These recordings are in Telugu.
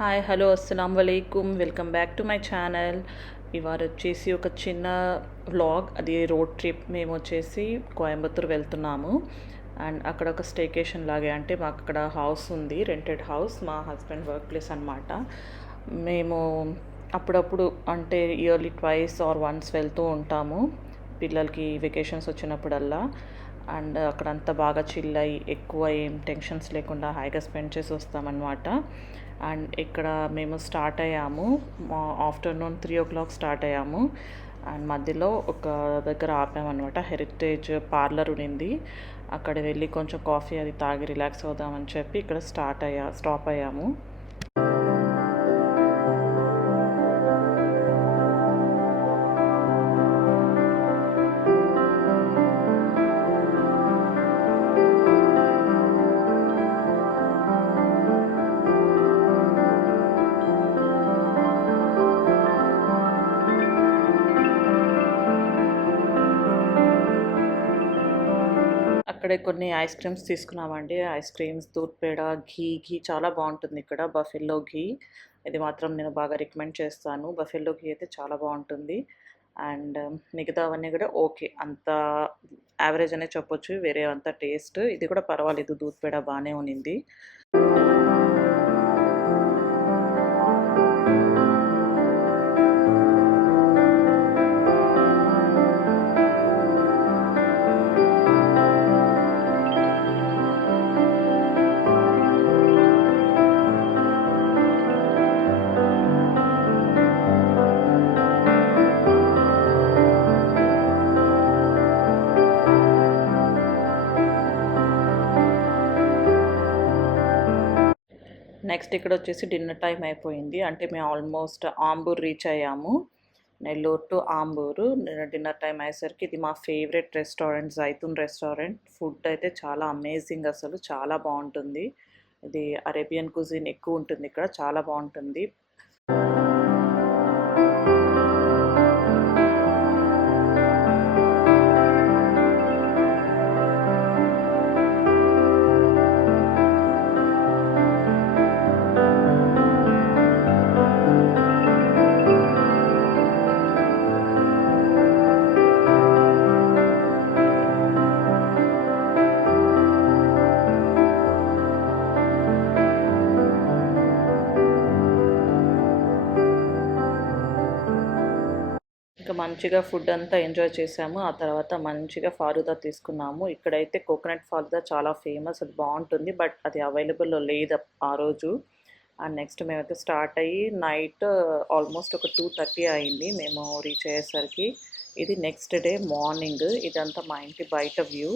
హాయ్ హలో అస్సలం వలైకుం welcome back to my channel. ఇవాళ వచ్చేసి ఒక చిన్న వ్లాగ్, అది రోడ్ ట్రిప్. మేము వచ్చేసి కోయంబత్తూర్ వెళ్తున్నాము. అండ్ అక్కడ ఒక స్టేకేషన్ లాగే, అంటే మాకు అక్కడ హౌస్ ఉంది, రెంటెడ్ హౌస్, మా హస్బెండ్ వర్క్ ప్లేస్ అనమాట. మేము అప్పుడప్పుడు అంటే ఇయర్లీ ట్వైస్ ఆర్ వన్స్ వెళ్తూ ఉంటాము పిల్లలకి వెకేషన్స్ వచ్చినప్పుడల్లా. అండ్ అక్కడంతా బాగా చిల్ అయ్యి, ఎక్కువ ఏం టెన్షన్స్ లేకుండా హాయిగా స్పెండ్ చేసి వస్తామన్నమాట. అండ్ ఇక్కడ మేము స్టార్ట్ అయ్యాము, ఆఫ్టర్నూన్ 3 o'clock స్టార్ట్ అయ్యాము. అండ్ మధ్యలో ఒక దగ్గర ఆపామన్నమాట, హెరిటేజ్ పార్లర్ ఉన్నింది. అక్కడ వెళ్ళి కొంచెం కాఫీ అది తాగి రిలాక్స్ అవుదామని చెప్పి ఇక్కడ స్టాప్ అయ్యాము. అక్కడే కొన్ని ఐస్ క్రీమ్స్ తీసుకున్నామండి. ఐస్ క్రీమ్స్, దూద్ పేడ, ఘీ చాలా బాగుంటుంది ఇక్కడ. బఫెల్లో ఘీ ఇది మాత్రం నేను బాగా రికమెండ్ చేస్తాను. బఫెల్లో ఘీ అయితే చాలా బాగుంటుంది. అండ్ మిగతావన్నీ కూడా ఓకే, అంత యావరేజ్ అనే చెప్పొచ్చు. వేరే అంత టేస్ట్ ఇది కూడా పర్వాలేదు, దూద్ పేడ బాగానే ఉన్నింది. నెక్స్ట్ ఇక్కడ వచ్చేసి డిన్నర్ టైం అయిపోయింది. అంటే మేము ఆల్మోస్ట్ ఆంబూర్ రీచ్ అయ్యాము. Nellore to Ambur. Dinner time అయ్యేసరికి ఇది మా favourite restaurant, Zaitoon restaurant. Food అయితే చాలా అమేజింగ్, అసలు చాలా బాగుంటుంది. ఇది అరేబియన్ కుజిన్ ఎక్కువ ఉంటుంది ఇక్కడ, చాలా బాగుంటుంది. ఇంకా మంచిగా ఫుడ్ అంతా ఎంజాయ్ చేసాము. ఆ తర్వాత మంచిగా ఫాలూదా తీసుకున్నాము. ఇక్కడైతే కోకోనట్ ఫాలూదా చాలా ఫేమస్, అది బాగుంటుంది. బట్ అది అవైలబుల్లో లేదు ఆ రోజు. అండ్ నెక్స్ట్ మేమైతే స్టార్ట్ అయ్యి నైట్ ఆల్మోస్ట్ ఒక 2:30 అయింది మేము రీచ్ అయ్యేసరికి. ఇది నెక్స్ట్ డే మార్నింగ్. ఇదంతా మా ఇంటి బయట వ్యూ.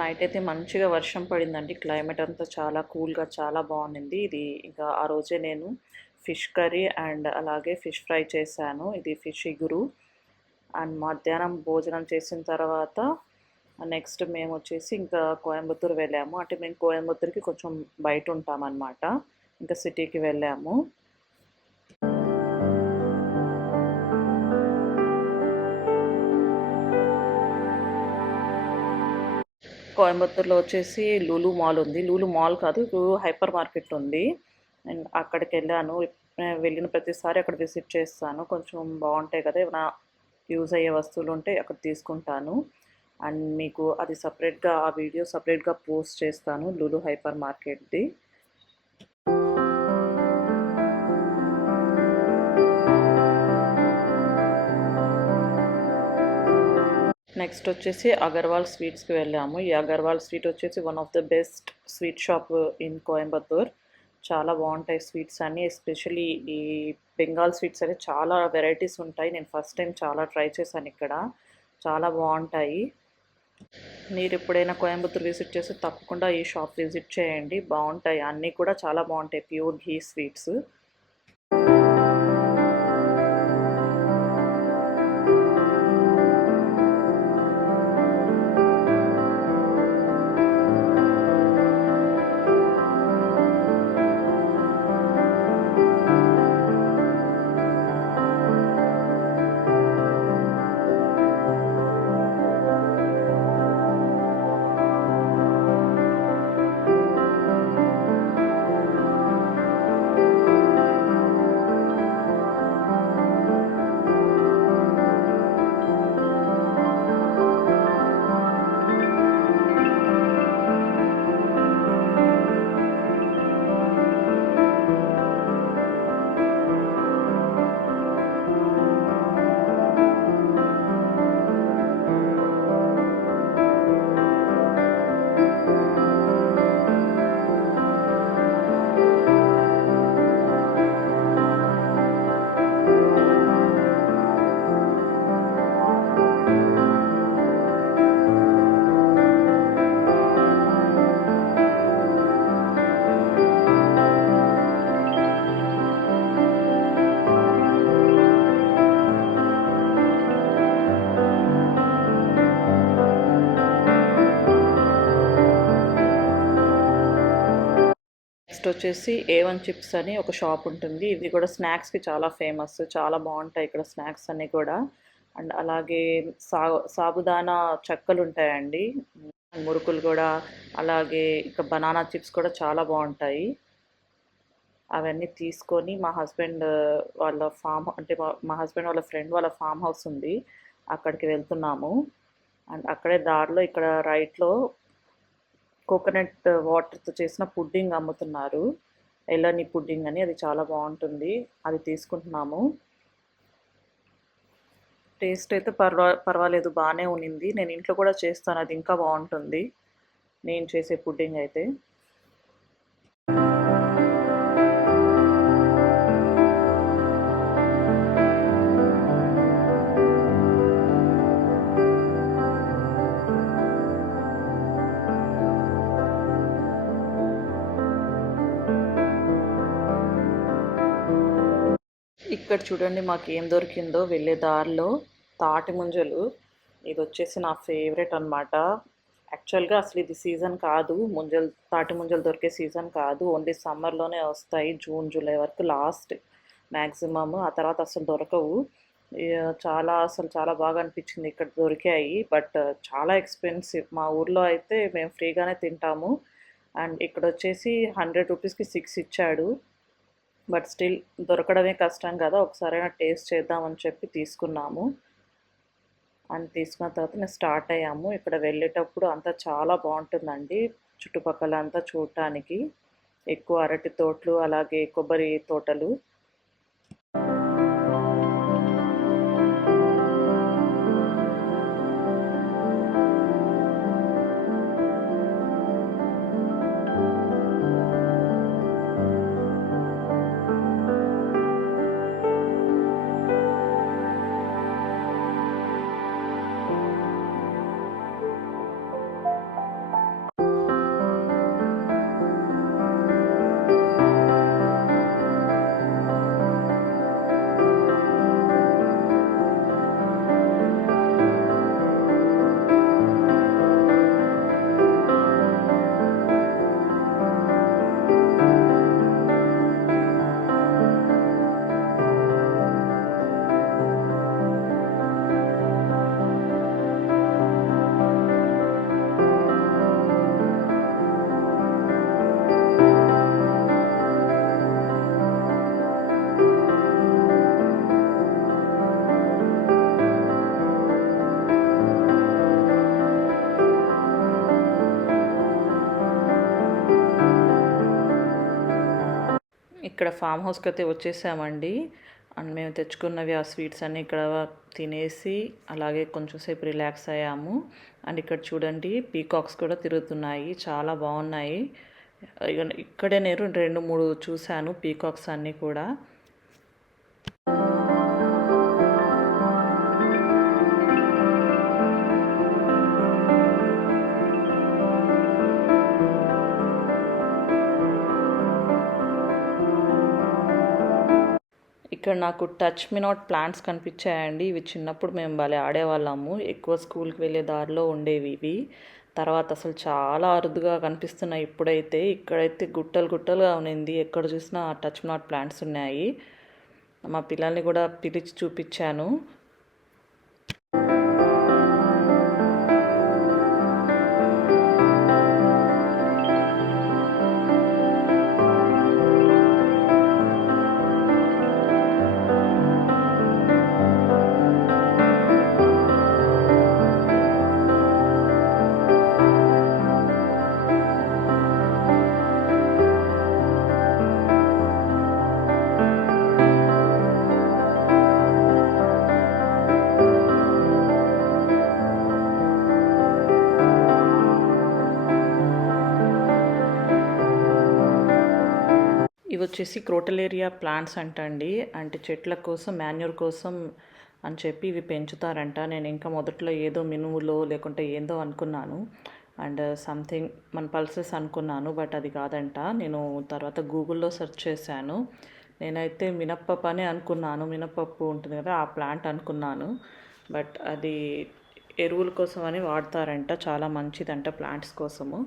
నైట్ అయితే మంచిగా వర్షం పడిందండి. క్లైమేట్ అంతా చాలా కూల్గా చాలా బాగుంది. ఇది ఇంకా ఆ రోజే నేను ఫిష్ కర్రీ అండ్ అలాగే ఫిష్ ఫ్రై చేశాను. ఇది ఫిష్ ఇగురు. అండ్ మధ్యాహ్నం భోజనం చేసిన తర్వాత నెక్స్ట్ మేము వచ్చేసి ఇంకా కోయంబత్తూర్ వెళ్ళాము. అంటే మేము కోయంబత్తూర్కి కొంచెం బయట ఉంటామన్నమాట. ఇంకా సిటీకి వెళ్ళాము. కోయంబత్తూర్లో వచ్చేసి లూలు మాల్ ఉంది. లూలు మాల్ కాదు, లూలు హైపర్ మార్కెట్ ఉంది. అండ్ అక్కడికి వెళ్ళాను. వెళ్ళిన ప్రతిసారి అక్కడ విజిట్ చేస్తాను. కొంచెం బాగుంటాయి కదా, ఏమైనా యూజ్ అయ్యే వస్తువులు ఉంటే అక్కడ తీసుకుంటాను. అండ్ మీకు అది సపరేట్గా, ఆ వీడియో సపరేట్గా పోస్ట్ చేస్తాను లూలు హైపర్ మార్కెట్ది. నెక్స్ట్ వచ్చేసి అగర్వాల్ స్వీట్స్కి వెళ్ళాము. ఈ అగర్వాల్ స్వీట్ వచ్చేసి one of the best sweet shop in Coimbatore. చాలా బాగుంటాయి స్వీట్స్ అన్నీ. ఎస్పెషలీ ఈ బెంగాల్ స్వీట్స్ అయితే చాలా వెరైటీస్ ఉంటాయి. నేను ఫస్ట్ టైం చాలా ట్రై చేశాను ఇక్కడ, చాలా బాగుంటాయి. మీరు ఎప్పుడైనా కోయంబత్తూర్ విజిట్ చేస్తే తప్పకుండా ఈ షాప్ విజిట్ చేయండి, బాగుంటాయి. అన్నీ కూడా చాలా బాగుంటాయి, ప్యూర్ ఘీ స్వీట్స్. నెక్స్ట్ వచ్చేసి A1 చిప్స్ అని ఒక షాప్ ఉంటుంది. ఇది కూడా స్నాక్స్కి చాలా ఫేమస్, చాలా బాగుంటాయి ఇక్కడ స్నాక్స్ అన్నీ కూడా. అండ్ అలాగే సాబుదానా చెక్కలు ఉంటాయండి, మురుకులు కూడా. అలాగే ఇక బనానా చిప్స్ కూడా చాలా బాగుంటాయి. అవన్నీ తీసుకొని మా హస్బెండ్ వాళ్ళ ఫామ్ అంటే మా హస్బెండ్ వాళ్ళ ఫ్రెండ్ వాళ్ళ ఫామ్ హౌస్ ఉంది, అక్కడికి వెళ్తున్నాము. అండ్ అక్కడే దారిలో ఇక్కడ రైట్లో కోకోనట్ వాటర్తో చేసిన పుడ్డింగ్ అమ్ముతున్నారు, ఎల్లని పుడ్డింగ్ అని. అది చాలా బాగుంటుంది, అది తీసుకుంటున్నాము. టేస్ట్ అయితే పర్వాలేదు, బాగానే ఉన్నింది. నేను ఇంట్లో కూడా చేస్తాను, అది ఇంకా బాగుంటుంది నేను చేసే పుడ్డింగ్ అయితే. ఇక్కడ చూడండి మాకు ఏం దొరికిందో వెళ్ళే దారిలో, తాటి ముంజలు. ఇది వచ్చేసి నా ఫేవరెట్ అనమాట. యాక్చువల్గా అసలు ఇది సీజన్ కాదు, తాటి ముంజలు దొరికే సీజన్ కాదు, ఓన్లీ సమ్మర్లోనే వస్తాయి, జూన్ జూలై వరకు లాస్ట్ మ్యాక్సిమమ్. ఆ తర్వాత అసలు దొరకవు. చాలా బాగా అనిపించింది ఇక్కడ దొరికాయి, బట్ చాలా ఎక్స్పెన్సివ్. మా ఊర్లో అయితే మేము ఫ్రీగానే తింటాము, అండ్ ఇక్కడ వచ్చేసి 100 రూపీస్కి 6 ఇచ్చాడు. బట్ స్టిల్ దొరకడమే కష్టం కదా, ఒకసారైనా టేస్ట్ చేద్దామని చెప్పి తీసుకున్నాము. అండ్ తీసుకున్న తర్వాత మేము స్టార్ట్ అయ్యాము. ఇక్కడ వెళ్ళేటప్పుడు అంతా చాలా బాగుంటుందండి, చుట్టుపక్కల అంతా చూడటానికి. ఎక్కువ అరటి తోటలు, అలాగే కొబ్బరి తోటలు. ఇక్కడ ఫామ్ హౌస్కి అయితే వచ్చేసామండి. అండ్ మేము తెచ్చుకున్నవి ఆ స్వీట్స్ అన్నీ ఇక్కడ తినేసి అలాగే కొంచెం సేపు రిలాక్స్ అయ్యాము. అండ్ ఇక్కడ చూడండి పీకాక్స్ కూడా తిరుగుతున్నాయి, చాలా బాగున్నాయి. ఇక్కడే నేను 2-3 చూశాను పీకాక్స్ అన్నీ కూడా. ఇక్కడ నాకు టచ్ మీ నాట్ ప్లాంట్స్ కనిపించాయండి. ఇవి చిన్నప్పుడు మేము భలే ఆడేవాళ్ళము, ఎక్కువ స్కూల్కి వెళ్ళే దారిలో ఉండేవి ఇవి. తర్వాత అసలు చాలా అరుదుగా కనిపిస్తున్నాయి ఇప్పుడైతే. ఇక్కడైతే గుట్టలు గుట్టలుగా ఉన్నింది, ఎక్కడ చూసినా టచ్ మీ నాట్ ప్లాంట్స్ ఉన్నాయి. మా పిల్లల్ని కూడా పిలిచి చూపించాను. ఇవి వచ్చేసి క్రోటలేరియా ప్లాంట్స్ అంటండి, అంటే చెట్ల కోసం మాన్యూర్ కోసం అని చెప్పి ఇవి పెంచుతారంట. నేను ఇంకా మొదట్లో ఏదో మినుములో లేకుంటే ఏందో అనుకున్నాను, అండ్ సంథింగ్ మన పల్సెస్ అనుకున్నాను, బట్ అది కాదంట. నేను తర్వాత గూగుల్లో సెర్చ్ చేశాను. నేనైతే మినప్పప్పు అని అనుకున్నాను, మినప్పప్పు ఉంటుంది కదా ఆ ప్లాంట్ అనుకున్నాను, బట్ అది ఎరువుల కోసం అని వాడతారంట, చాలా మంచిదంట ప్లాంట్స్ కోసము.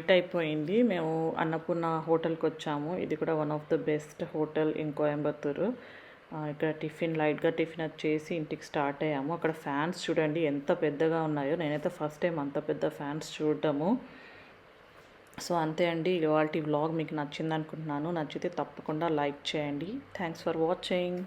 నైట్ అయిపోయింది. మేము అన్నపూర్ణ హోటల్కి వచ్చాము. ఇది కూడా one of the best hotel in Coimbatore. ఇక్కడ లైట్గా టిఫిన్ చేసి ఇంటికి స్టార్ట్ అయ్యాము. అక్కడ ఫ్యాన్స్ చూడండి ఎంత పెద్దగా ఉన్నాయో. నేనైతే ఫస్ట్ టైం అంత పెద్ద ఫ్యాన్స్ చూడటము. సో అంతే అండి, ఇవాల్టి వ్లాగ్ మీకు నచ్చింది అనుకుంటున్నాను. నచ్చితే తప్పకుండా లైక్ చేయండి. Thanks for watching.